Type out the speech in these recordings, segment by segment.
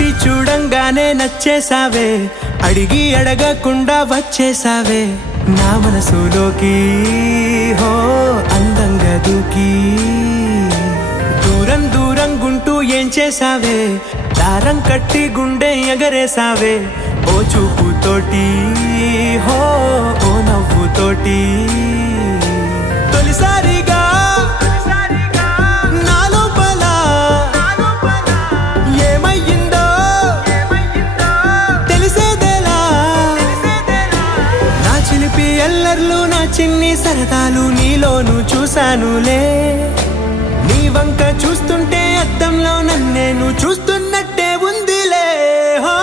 చూసి చూడంగానే నచ్చేసావే, అడిగి అడగకుండా వచ్చేసావే నా మనసులోకి. హో అందంగా దూకి దూరం దూరం గుంటూ ఏం చేసావే, దారం కట్టి గుండె ఎగరేసావే ఓ చూపుతోటి. హో ఓ నవ్వుతోటి తొలిసారిగా నా లోపల ఏమయ్యిందో తెలిసేదేలా. నా చిలిపి ఎల్లర్లు నా చిన్ని సరదాలు నీలోను చూశానులే. నీ వంక చూస్తుంటే అద్దంలో నన్నేను చూస్తున్నట్టే ఉందిలే. హో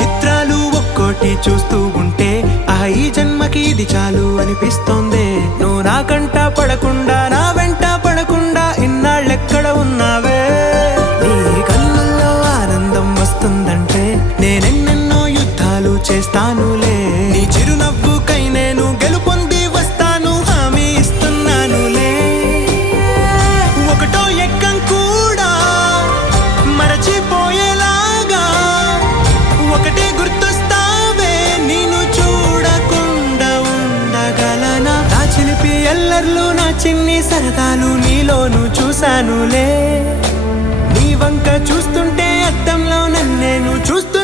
చిత్రాలు ఒక్కోటి చూస్తూ ఉంటే ఈ జన్మకి ఇది చాలు అనిపిస్తోంది. నువ్వు నా కంట పడకుండా నా వెంట పడకుండా ఇన్నాళ్ళెక్కడ ఉన్నావే. నీ కళ్ళల్లో ఆనందం వస్తుందంటే నేనెన్నెన్నో యుద్ధాలు చేస్తానులే. నీ చిరునవ్వుకై నేను గెలుపొంది వస్తాను హామీ ఇస్తున్నానులే. ఒకటో ఎక్కం కూడా మరచిపోయేలాగా ఒకటే గుర్తొస్తావే, నేను చూడకుండా ఉండగలనా. నా చిలిపి ఎల్లర్లు నా చిన్ని సరదాలు నీలోను చూశానులే. నీ వంక చూస్తుంటే అద్దంలో నన్నేను చూస్తూ